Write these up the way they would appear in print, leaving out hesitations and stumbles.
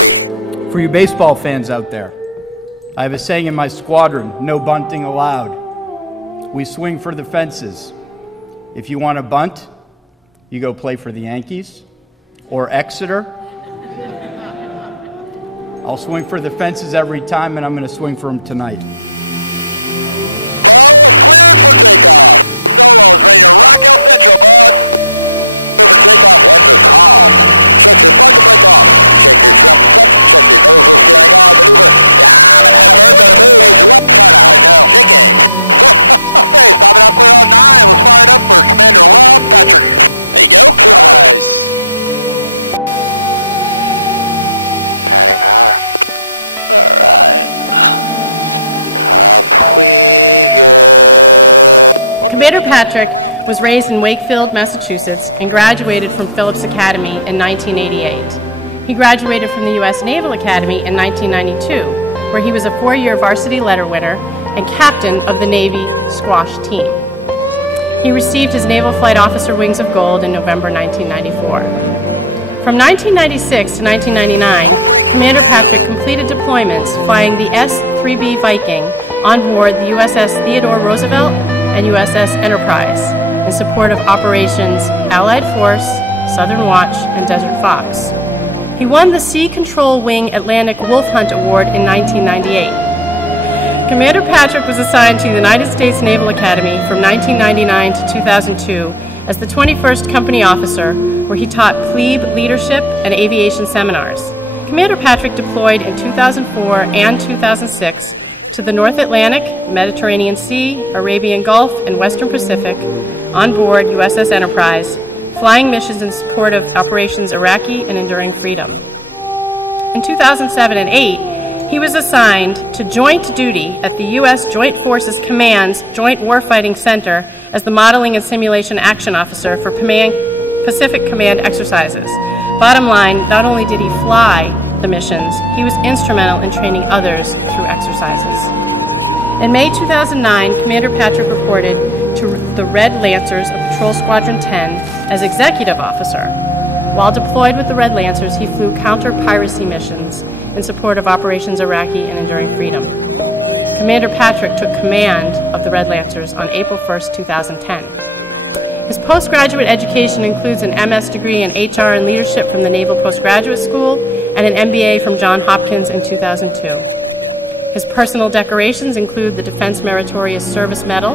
Murphy. For you baseball fans out there, I have a saying in my squadron, no bunting allowed. We swing for the fences. If you want to bunt, you go play for the Yankees or Exeter. I'll swing for the fences every time, and I'm going to swing for them tonight. Ball is cleared for takeoff. Solo's ready to rock El Centro, boss. Clear for takeoff, weather calm. Check your bucket brake off. Check your trim set. Check your nozzle steering on. Maneuver. Down and have bird gonna move. Your left cut out. I know. Check it. Hey, stopping out clear on 9. Let's fire it up for Commander Rob Patrick. There you go. Nice. Adding power. Alright. Up we go. Commander Patrick was raised in Wakefield, Massachusetts, and graduated from Phillips Academy in 1988. He graduated from the U.S. Naval Academy in 1992, where he was a 4-year varsity letter winner and captain of the Navy squash team. He received his Naval Flight Officer Wings of Gold in November 1994. From 1996 to 1999, Commander Patrick completed deployments flying the S-3B Viking on board the USS Theodore Roosevelt and USS Enterprise in support of Operations Allied Force, Southern Watch, and Desert Fox. He won the Sea Control Wing Atlantic Wolf Hunt Award in 1998. Commander Patrick was assigned to the United States Naval Academy from 1999 to 2002 as the 21st Company Officer, where he taught plebe leadership and aviation seminars. Commander Patrick deployed in 2004 and 2006 to the North Atlantic, Mediterranean Sea, Arabian Gulf, and Western Pacific on board USS Enterprise, flying missions in support of Operations Iraqi and Enduring Freedom. In 2007 and 2008, he was assigned to joint duty at the U.S. Joint Forces Command's Joint Warfighting Center as the Modeling and Simulation Action Officer for Pacific Command exercises. Bottom line, not only did he fly the missions, he was instrumental in training others through exercises. In May 2009, Commander Patrick reported to the Red Lancers of Patrol Squadron 10 as Executive Officer. While deployed with the Red Lancers, he flew counter-piracy missions in support of Operations Iraqi and Enduring Freedom. Commander Patrick took command of the Red Lancers on April 1st, 2010. His postgraduate education includes an MS degree in HR and Leadership from the Naval Postgraduate School and an MBA from Johns Hopkins in 2002. His personal decorations include the Defense Meritorious Service Medal,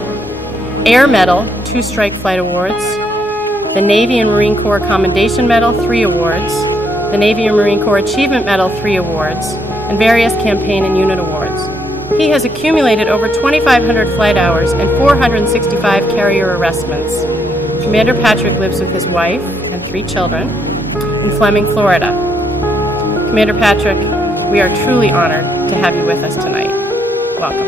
Air Medal, 2 Strike Flight Awards, the Navy and Marine Corps Commendation Medal, 3 awards, the Navy and Marine Corps Achievement Medal, 3 awards, and various campaign and unit awards. He has accumulated over 2,500 flight hours and 465 carrier arrestments. Commander Patrick lives with his wife and 3 children in Fleming, Florida. Commander Patrick, we are truly honored to have you with us tonight. Welcome.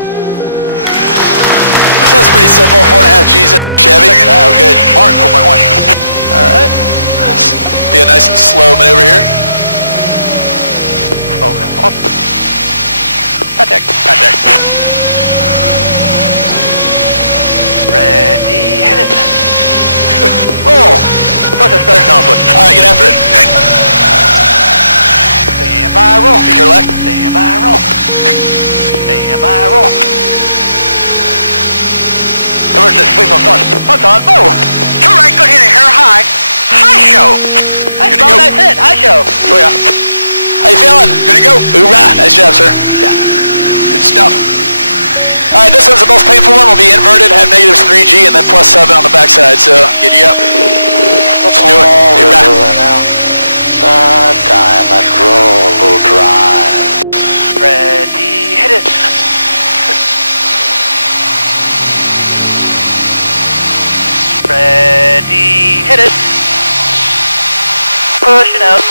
So that's pretty simple, 4.5 G's in Chevy. Oh, good. Mark, 4.1. Alright. Be a nice and slow maneuver here. Smoke off. Contact. Contact. Ready, hit it. Roll. Process better. Alright, get after it. Stand by, roll. Pick your left. Stand by, roll. Stand by, roll. Emergency, sleep on front. Front on, bow. Two right, good hitting here, high. High show. Nice ball, nice hit. High show. Oh, yeah. How you feeling? Good to go. Hoorah. Nice job, sir. Yeah. Good stuff. Alright, this one's the most painful one. Will be inverted, have negative 3G, and then plus 7 on the backside. So, giddy up. Let's do it. Hoorah. Diamond roll drive. Ready, hit it. Ready, hit it. Push it out.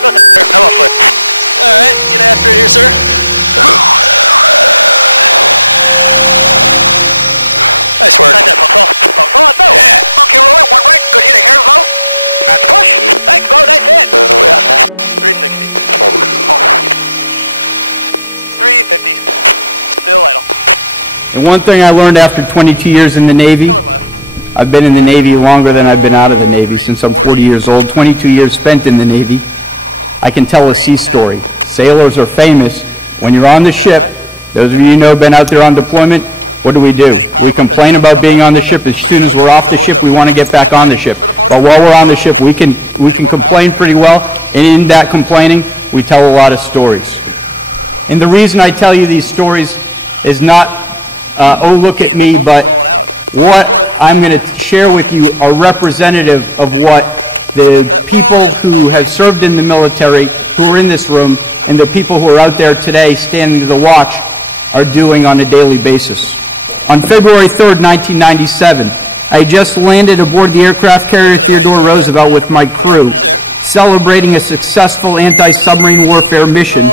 Go there. I won't flip. Alright, get after it here, sir. Nice work. Nice, yeah. Okay, rolling. 1 right. Good hitting here, low. Match push. Thanks, low. Nice hit. Yeah. 360. 350. Still idle. And one thing I learned after 22 years in the Navy, Coming left. I've been in the Navy longer than I've been out of the Navy, since I'm 40 years old, 22 years spent in the Navy. I can tell a sea story. Sailors are famous. When you're on the ship, those of you who know been out there on deployment, what do? We complain about being on the ship. As soon as we're off the ship, we want to get back on the ship. But while we're on the ship, we can complain pretty well, and in that complaining, we tell a lot of stories. And the reason I tell you these stories is not, oh, look at me, but what I'm going to share with you are representative of what the people who have served in the military, who are in this room, and the people who are out there today standing to the watch are doing on a daily basis. On February 3rd, 1997, I just landed aboard the aircraft carrier Theodore Roosevelt with my crew, celebrating a successful anti-submarine warfare mission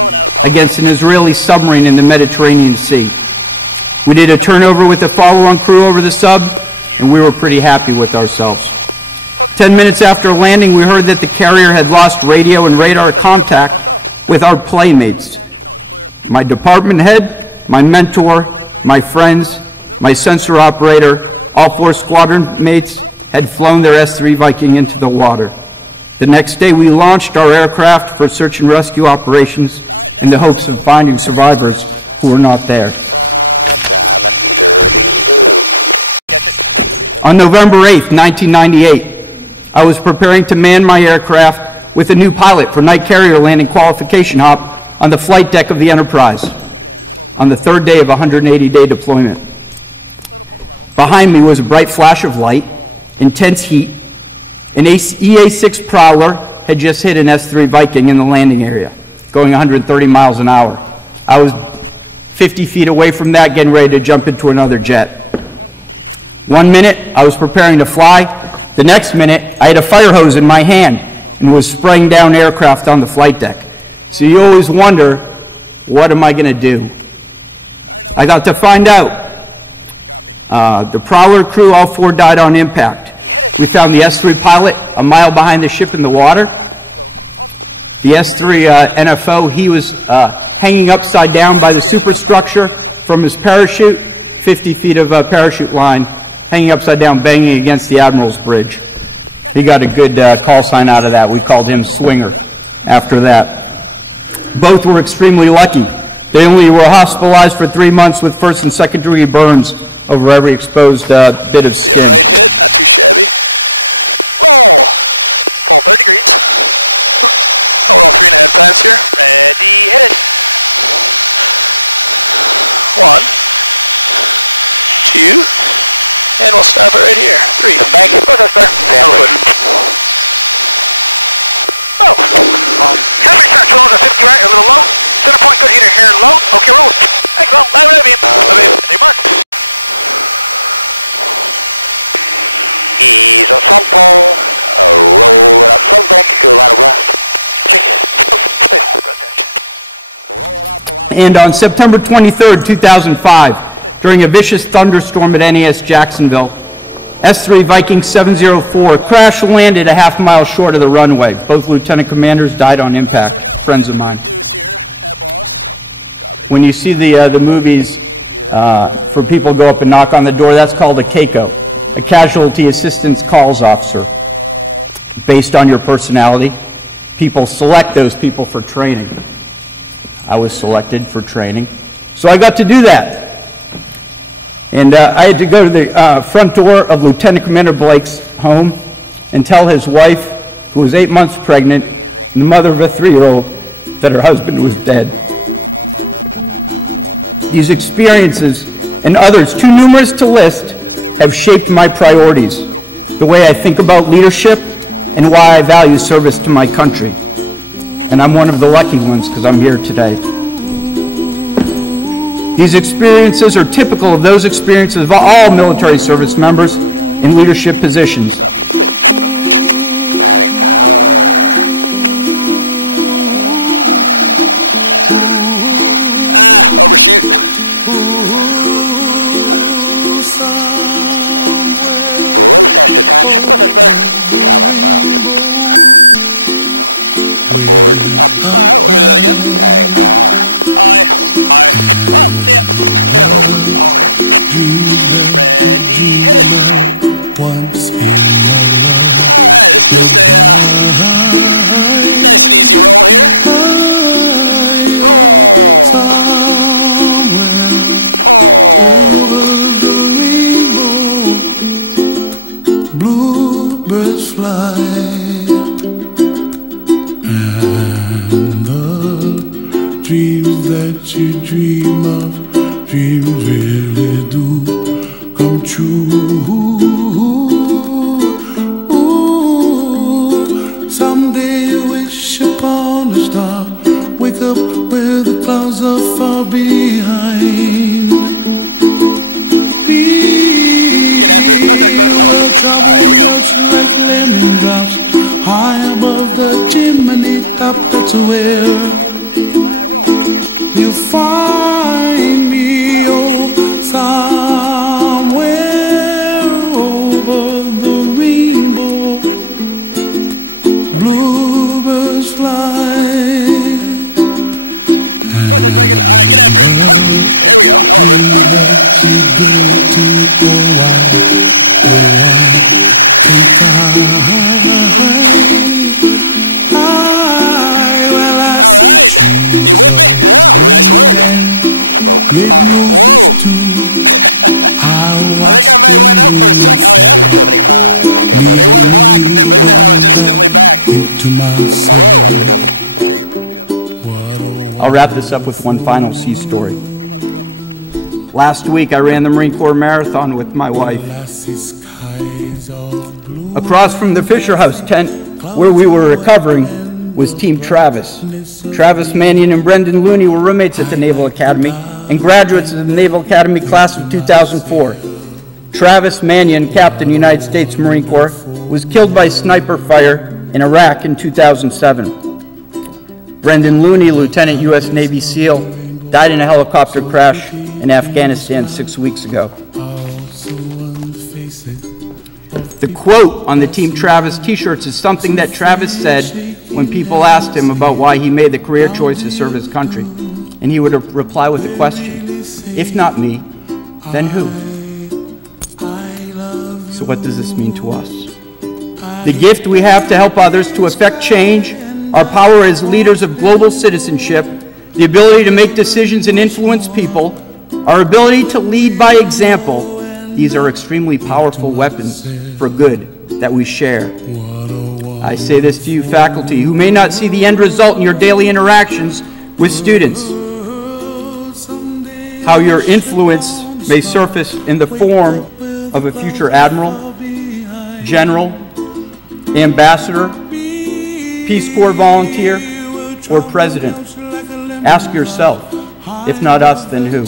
against an Israeli submarine in the Mediterranean Sea. We did a turnover with the follow-on crew over the sub, and we were pretty happy with ourselves. 10 minutes after landing, we heard that the carrier had lost radio and radar contact with our playmates. My department head, my mentor, my friends, my sensor operator, all 4 squadron mates had flown their S-3 Viking into the water. The next day, we launched our aircraft for search and rescue operations in the hopes of finding survivors who were not there. On November 8th, 1998, I was preparing to man my aircraft with a new pilot for night carrier landing qualification hop on the flight deck of the Enterprise on the 3rd day of a 180-day deployment. Behind me was a bright flash of light, intense heat. An EA-6 Prowler had just hit an S-3 Viking in the landing area, going 130 miles an hour. I was 50 feet away from that, getting ready to jump into another jet. 1 minute, I was preparing to fly. The next minute, I had a fire hose in my hand and was spraying down aircraft on the flight deck. So you always wonder, what am I going to do? I got to find out. The Prowler crew, all 4 died on impact. We found the S-3 pilot a mile behind the ship in the water. The S-3 NFO, he was hanging upside down by the superstructure from his parachute, 50 feet of parachute line, hanging upside down, banging against the Admiral's Bridge. He got a good call sign out of that. We called him Swinger after that. Both were extremely lucky. They only were hospitalized for 3 months with 1st and 2nd degree burns over every exposed bit of skin. Right hit, not too shabby. Roll! Fall 30 degrees. Oh, roll 3.5 times here. Ready, hit it. 1, 2, and we'll stop it right here. 3. Thank you. Go ahead, sir. Oh! Heavy start slow to 50 right, a little low. Center point, good heater here, low. Okay, roll. Excellent. Live beam. Any mark. Ease on Centro. Roll it up front bank. Go line of rest. And on September 23rd, 2005, during a vicious thunderstorm at NAS Jacksonville, S-3 Viking 704 crash landed a half mile short of the runway. Both lieutenant commanders died on impact, friends of mine. When you see the movies for people to go up and knock on the door, that's called a CACO, a Casualty Assistance Calls Officer. Based on your personality, people select those people for training. I was selected for training, so I got to do that. And I had to go to the front door of Lieutenant Commander Blake's home and tell his wife, who was 8 months pregnant, and the mother of a 3-year-old, that her husband was dead. These experiences, and others too numerous to list, have shaped my priorities, the way I think about leadership, and why I value service to my country. And I'm one of the lucky ones because I'm here today. These experiences are typical of those experiences of all military service members in leadership positions. Adding power. Overshoot. Low sash detach. Put that there. Aboard. Up. Alright, we'll go do that again. Adding power. Aye. Well, yeah. Ready, hit it. Just a nice and easy roll here. Roll. Pull. Bluebirds fly, and the dreams that you dream of, dreams really do come true. Someday you wish upon a star, wake up where the clouds are far behind. Get after it. No touch, bud. Oh. Alright, here we go. You find me somewhere over the rainbow. Bluebirds fly. No touch, bacon. Alright, get after it. Here we go. Hello, bud. Alright, you with me? Yeah, nice work. Whoa. I think I may have went up for a second. Oh yeah? 275. They went black, but then I was instantly back. Whoa. I'll wrap this up with one final sea story. Last week I ran the Marine Corps Marathon with my wife. Across from the Fisher House tent where we were recovering was Team Travis. Travis Mannion and Brendan Looney were roommates at the Naval Academy and graduates of the Naval Academy class of 2004. Travis Mannion, Captain United States Marine Corps, was killed by sniper fire in Iraq in 2007. Brendan Looney, Lieutenant U.S. Navy SEAL, died in a helicopter crash in Afghanistan 6 weeks ago. The quote on the Team Travis t-shirts is something that Travis said when people asked him about why he made the career choice to serve his country. And he would reply with a question, if not me, then who? So what does this mean to us? The gift we have to help others to effect change, our power as leaders of global citizenship, the ability to make decisions and influence people, our ability to lead by example, these are extremely powerful weapons for good that we share. I say this to you, faculty, who may not see the end result in your daily interactions with students. How your influence may surface in the form of a future admiral, general, ambassador, Peace Corps volunteer, or president. Ask yourself, if not us, then who?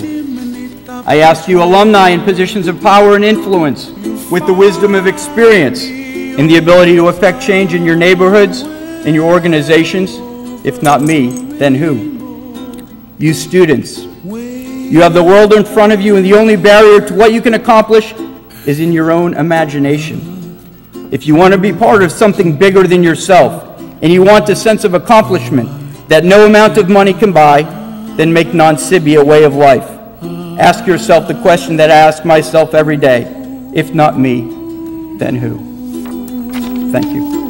I ask you, alumni in positions of power and influence, with the wisdom of experience and the ability to effect change in your neighborhoods, in your organizations, if not me, then who? You students, you have the world in front of you, and the only barrier to what you can accomplish is in your own imagination. If you want to be part of something bigger than yourself, and you want a sense of accomplishment that no amount of money can buy, then make non-Sibi a way of life. Ask yourself the question that I ask myself every day. If not me, then who? Thank you.